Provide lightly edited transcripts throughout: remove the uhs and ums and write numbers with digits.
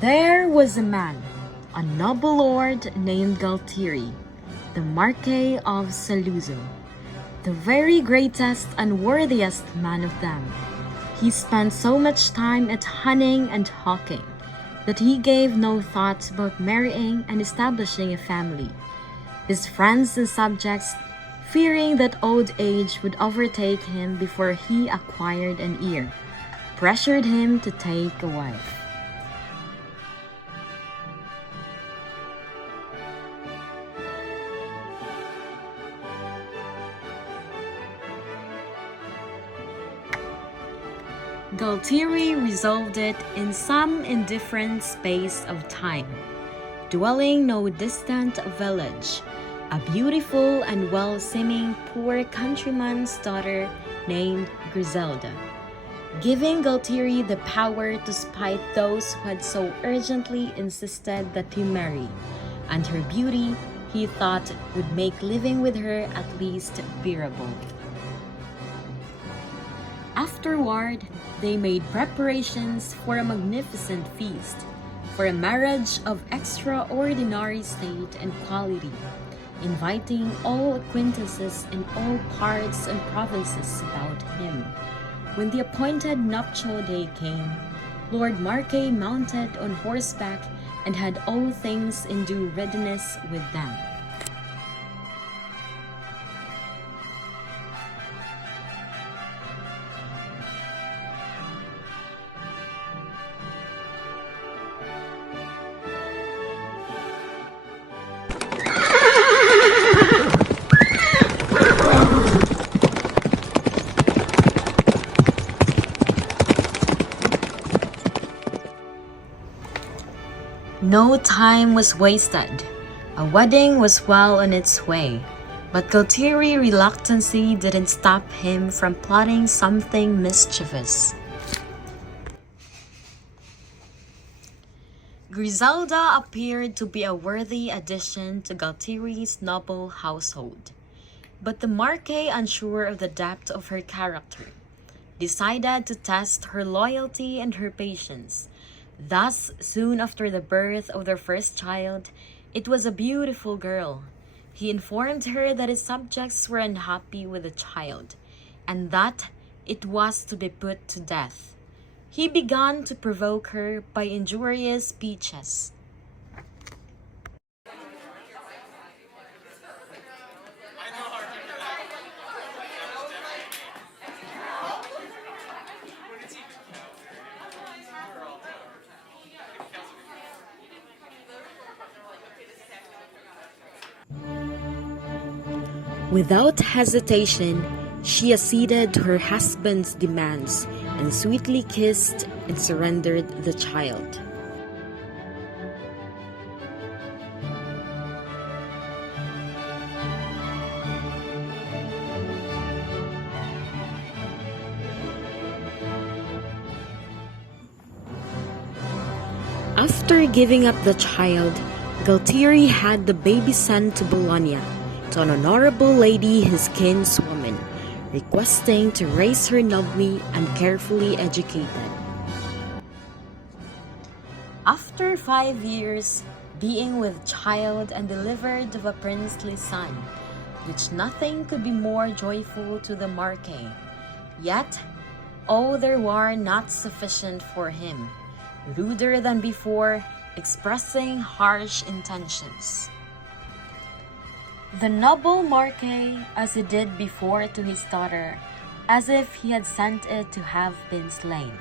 There was a man, a noble lord named Galtieri, the Marquis of Saluzzo, the very greatest and worthiest man of them. He spent so much time at hunting and hawking that he gave no thought about marrying and establishing a family. His friends and subjects, fearing that old age would overtake him before he acquired an heir, pressured him to take a wife. Galtieri resolved it in some indifferent space of time, dwelling no distant village, a beautiful and well-seeming poor countryman's daughter named Gresilda, giving Galtieri the power to spite those who had so urgently insisted that he marry, and her beauty he thought would make living with her at least bearable. Afterward, they made preparations for a magnificent feast, for a marriage of extraordinary state and quality, inviting all acquaintances in all parts and provinces about him. When the appointed nuptial day came, Lord Marquis mounted on horseback and had all things in due readiness with them. No time was wasted. A wedding was well on its way, but Galtieri's reluctancy didn't stop him from plotting something mischievous. Gresilda appeared to be a worthy addition to Galtieri's noble household, but the Marquis, unsure of the depth of her character, decided to test her loyalty and her patience. Thus, soon after the birth of their first child, it was a beautiful girl. He informed her that his subjects were unhappy with the child, and that it was to be put to death. He began to provoke her by injurious speeches. Without hesitation, she acceded to her husband's demands and sweetly kissed and surrendered the child. After giving up the child, Galtieri had the baby sent to Bologna, to an honorable lady, his kinswoman, requesting to raise her nobly and carefully educated. After 5 years, being with child and delivered of a princely son, which nothing could be more joyful to the Marquis, yet all there were not sufficient for him, ruder than before, expressing harsh intentions. The noble Marquis, as he did before to his daughter, as if he had sent it to have been slain,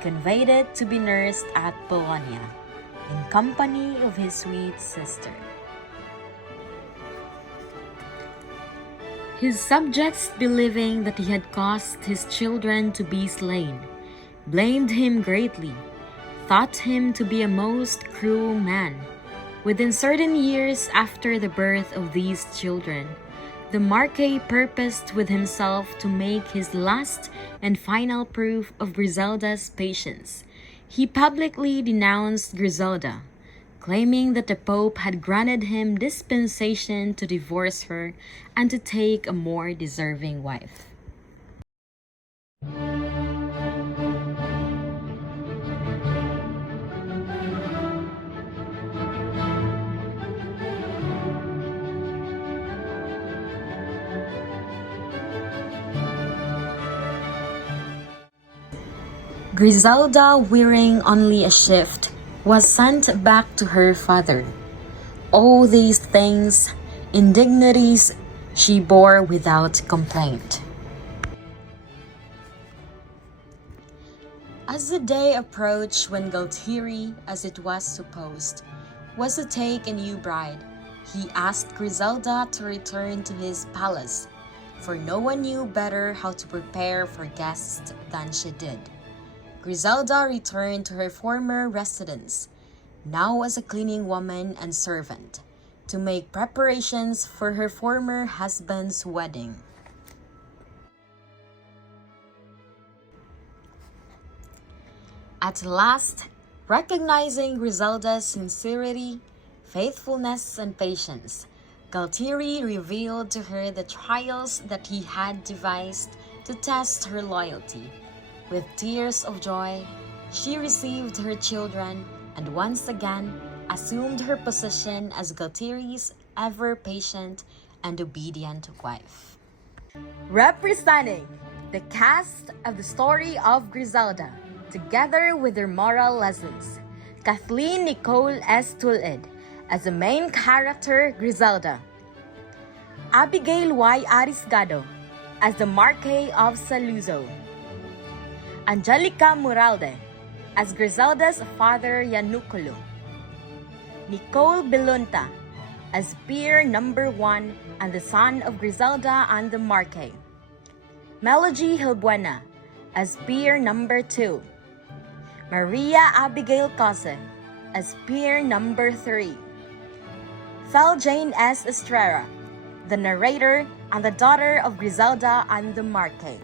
conveyed it to be nursed at Bologna, in company of his sweet sister. His subjects, believing that he had caused his children to be slain, blamed him greatly, thought him to be a most cruel man. Within certain years after the birth of these children, the Marquis purposed with himself to make his last and final proof of Gresilda's patience. He publicly denounced Gresilda, claiming that the Pope had granted him dispensation to divorce her and to take a more deserving wife. Griselda, wearing only a shift, was sent back to her father. All these things, indignities, she bore without complaint. As the day approached when Galtieri, as it was supposed, was to take a new bride, he asked Griselda to return to his palace, for no one knew better how to prepare for guests than she did. Griselda returned to her former residence, now as a cleaning woman and servant, to make preparations for her former husband's wedding. At last, recognizing Griselda's sincerity, faithfulness, and patience, Galtieri revealed to her the trials that he had devised to test her loyalty. With tears of joy, she received her children and once again assumed her position as Galtieri's ever-patient and obedient wife. Representing the cast of the story of Gresilda, together with their moral lessons, Kathleen Nicole S. Tul-id as the main character Gresilda, Abigail Y. Arisgado as the Marquis of Saluzzo, Angelica Muralde as Griselda's father Yanucolo, Nicole Belunta as peer number 1 and the son of Griselda and the Marquis, Melody Hilbuena as peer number 2, Maria Abigail Cose as peer number 3, Fel Jane S. Estrella, the narrator and the daughter of Griselda and the Marquis.